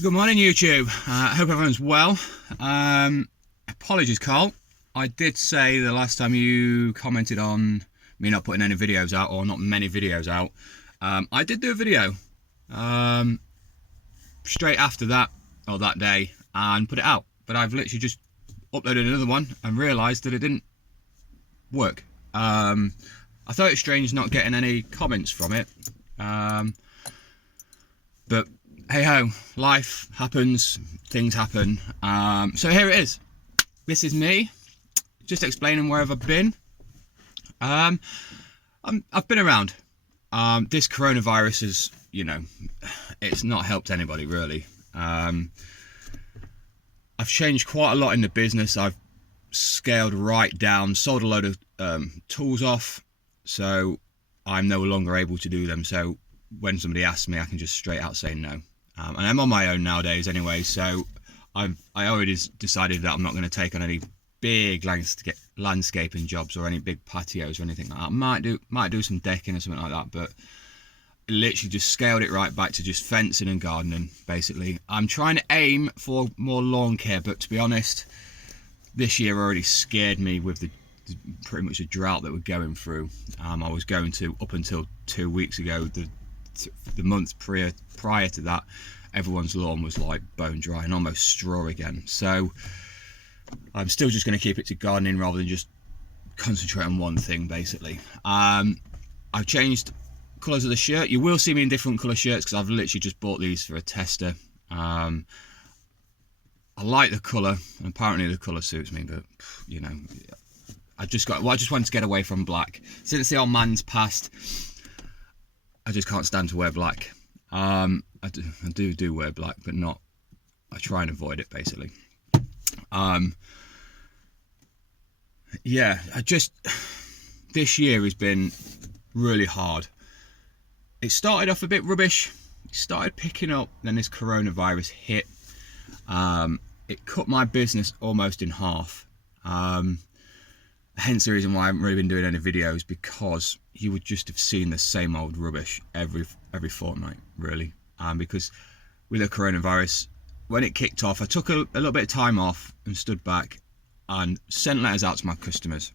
Good morning, YouTube. I hope everyone's well. Apologies, Carl. I did say the last time you commented on me not putting any videos out, or not many videos out. I did do a video straight after that, or that day, and put it out. But I've literally just uploaded another one and realised that it didn't work. I thought it was strange not getting any comments from it. But hey ho, life happens, things happen. So here it is. This is me, just explaining where I've been. I've been around. This coronavirus is, it's not helped anybody really. I've changed quite a lot in the business. I've scaled right down, sold a load of tools off, so I'm no longer able to do them. So when somebody asks me, I can just straight out say no. And I'm on my own nowadays anyway, so I already decided that I'm not going to take on any big landscaping jobs or any big patios or anything like that. Might do some decking or something like that, but literally just scaled it right back to just fencing and gardening basically. I'm trying to aim for more lawn care, but to be honest, this year already scared me with the pretty much the drought that we're going through. I was going to, up until 2 weeks ago, the month prior to that, everyone's lawn was like bone dry and almost straw again. So I'm still just going to keep it to gardening rather than just concentrate on one thing basically. I've changed colours of the shirt. You will see me in different colour shirts because I've literally just bought these for a tester. I like the colour, and apparently the colour suits me, but I just wanted to get away from black. Since the old man's passed, I just can't stand to wear black. I do wear black, but not. I try and avoid it basically. This year has been really hard. It started off a bit rubbish. It started picking up, then this coronavirus hit. It cut my business almost in half. Hence the reason why I haven't really been doing any videos, because you would just have seen the same old rubbish every fortnight, really. Because with the coronavirus, when it kicked off, I took a little bit of time off and stood back and sent letters out to my customers,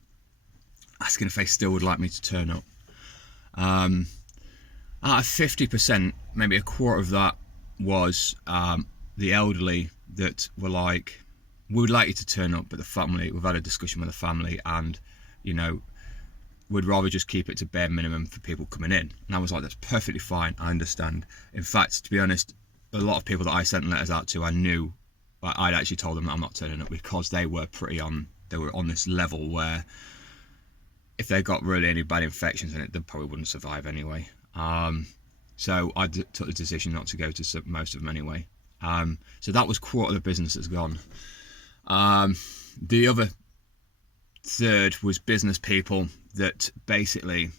asking if they still would like me to turn up. Out of 50%, maybe a quarter of that was the elderly that were like, we would like you to turn up, but we've had a discussion with the family, and we'd rather just keep it to bare minimum for people coming in. And I was like, that's perfectly fine, I understand. In fact, to be honest, a lot of people that I sent letters out to, I knew, I'd actually told them that I'm not turning up, because they were on this level where if they got really any bad infections in it, they probably wouldn't survive anyway. So I took the decision not to go to most of them anyway. So that was quarter of the business that's gone. The other third was business people that basically,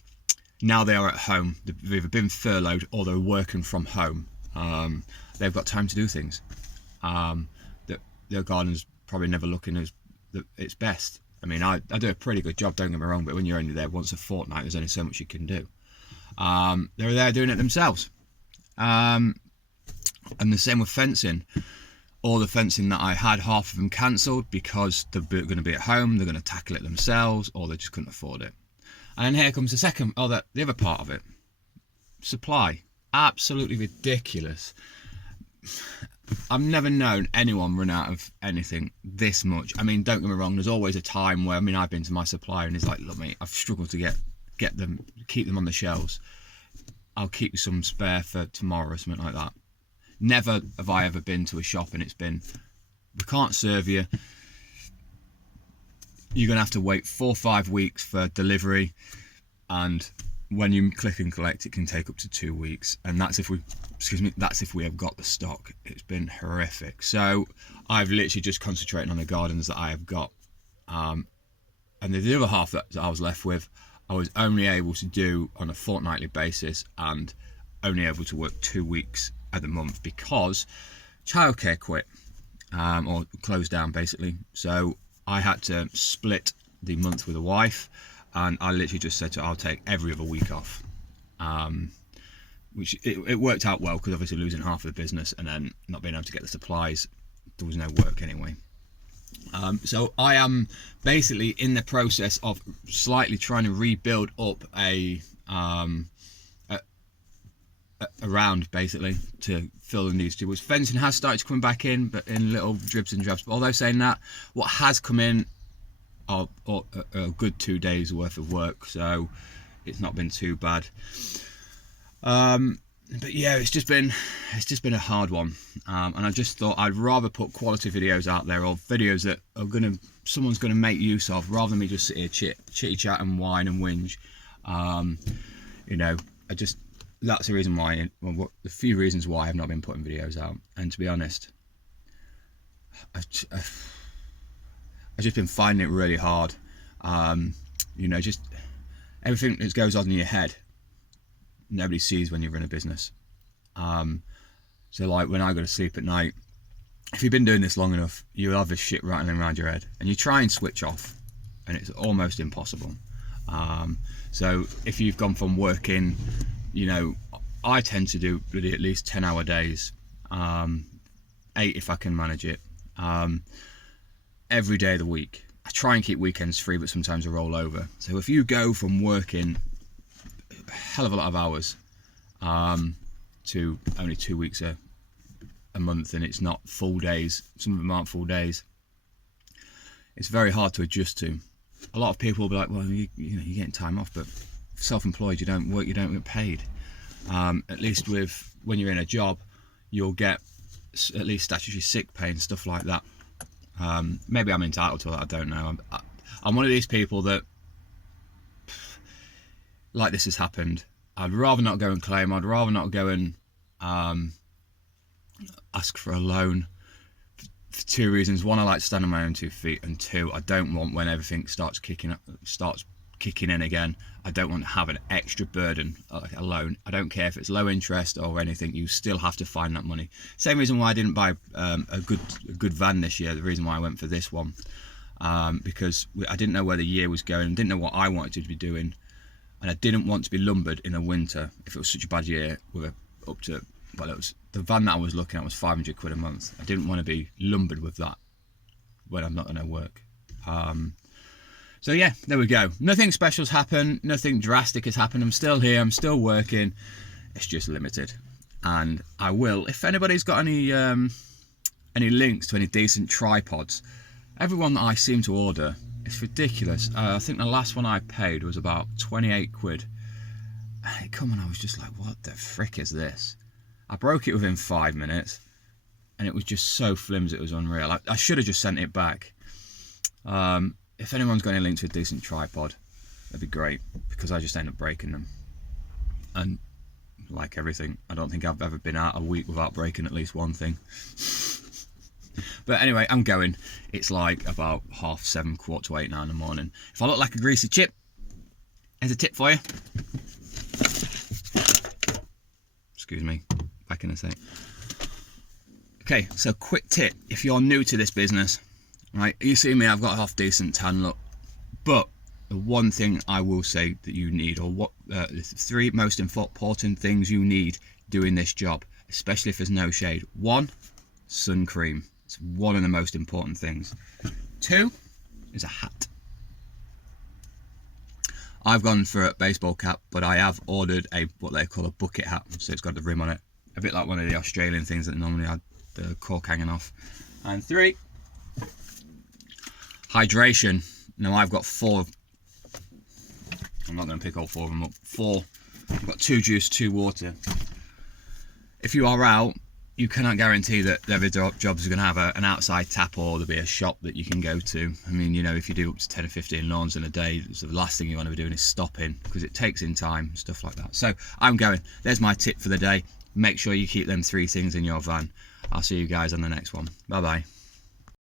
now they are at home, they've either been furloughed or they're working from home. They've got time to do things. Their garden's probably never looking as its best. I mean, I do a pretty good job, don't get me wrong, but when you're only there once a fortnight, there's only so much you can do. They're there doing it themselves. And the same with fencing. All the fencing that I had, half of them cancelled because they're going to be at home, they're going to tackle it themselves, or they just couldn't afford it. And then here comes the other part of it. Supply. Absolutely ridiculous. I've never known anyone run out of anything this much. I mean, don't get me wrong, there's always a time where, I've been to my supplier and he's like, look mate, I've struggled to keep them on the shelves. I'll keep you some spare for tomorrow or something like that. Never have I ever been to a shop and it's been, we can't serve you. You're going to have to wait 4 or 5 weeks for delivery. And when you click and collect, it can take up to 2 weeks. And that's if we have got the stock. It's been horrific. So I've literally just concentrated on the gardens that I have got. And the other half that I was left with, I was only able to do on a fortnightly basis and only able to work 2 weeks at the month because childcare quit or closed down basically. So I had to split the month with a wife, and I literally just said to her, I'll take every other week off. which it worked out well, because obviously losing half of the business and then not being able to get the supplies, there was no work anyway. So I am basically in the process of slightly trying to rebuild up a round, basically, to fill in these two. Fencing has started to come back in, but in little dribs and drabs. But although saying that, what has come in are a good 2 days worth of work, so it's not been too bad. But yeah, it's just been a hard one, and I just thought I'd rather put quality videos out there, or videos that are someone's gonna make use of, rather than me just sit here chitty chat and whine and whinge. You know, that's the reason why. Well, the few reasons why I've not been putting videos out. And to be honest, I've just been finding it really hard. You know, just everything that goes on in your head, nobody sees when you run a business. So like when I go to sleep at night, if you've been doing this long enough, you'll have this shit rattling around your head, and you try and switch off, and it's almost impossible. So if you've gone from working, you know, I tend to do really at least 10-hour days, 8 if I can manage it, every day of the week. I try and keep weekends free, but sometimes I roll over. So if you go from working a hell of a lot of hours to only 2 weeks a month, and it's not full days, some of them aren't full days, it's very hard to adjust to. A lot of people will be like, well, you know, you're getting time off, but self-employed, you don't work, you don't get paid. At least when you're in a job, you'll get at least statutory sick pay and stuff like that. Maybe I'm entitled to that, I don't know. I'm one of these people that, like this has happened, I'd rather not go and claim. I'd rather not go and ask for a loan, for 2 reasons. One, I like to stand on my own 2 feet, and 2, I don't want, when everything starts kicking in again, I don't want to have an extra burden, like a loan. I don't care if it's low interest or anything, you still have to find that money. Same reason why I didn't buy a good van this year, the reason why I went for this one, because I didn't know where the year was going, didn't know what I wanted to be doing, and I didn't want to be lumbered in the winter if it was such a bad year with the van that I was looking at was 500 quid a month. I didn't want to be lumbered with that when I'm not going to work. So yeah, there we go. Nothing special's happened, nothing drastic has happened. I'm still here, I'm still working. It's just limited. And I will, if anybody's got any links to any decent tripods, everyone that I seem to order, it's ridiculous. I think the last one I paid was about 28 quid. And it come and I was just like, what the frick is this? I broke it within 5 minutes, and it was just so flimsy, it was unreal. I should have just sent it back. If anyone's got any links to a decent tripod, that'd be great, because I just end up breaking them. And like everything, I don't think I've ever been out a week without breaking at least one thing. But anyway, I'm going. It's like about 7:30, 7:45 now in the morning. If I look like a greasy chip, here's a tip for you. Excuse me, back in a sec. Okay, so quick tip, if you're new to this business, right, you see me, I've got a half decent tan look, but the one thing I will say that you need, or what the 3 most important things you need doing this job, especially if there's no shade. 1, sun cream. It's one of the most important things. 2 is a hat. I've gone for a baseball cap, but I have ordered what they call a bucket hat, so it's got the rim on it, a bit like one of the Australian things that normally had the cork hanging off. And 3, hydration. Now I've got 4. I'm not going to pick all 4 of them up. 4. I've got 2 juice, 2 water. If you are out, you cannot guarantee that every jobs are going to have an outside tap, or there'll be a shop that you can go to. I mean, you know, if you do up to 10 or 15 lawns in a day, so the last thing you want to be doing is stopping, because it takes in time, stuff like that. So I'm going. There's my tip for the day. Make sure you keep them 3 things in your van. I'll see you guys on the next one. Bye bye.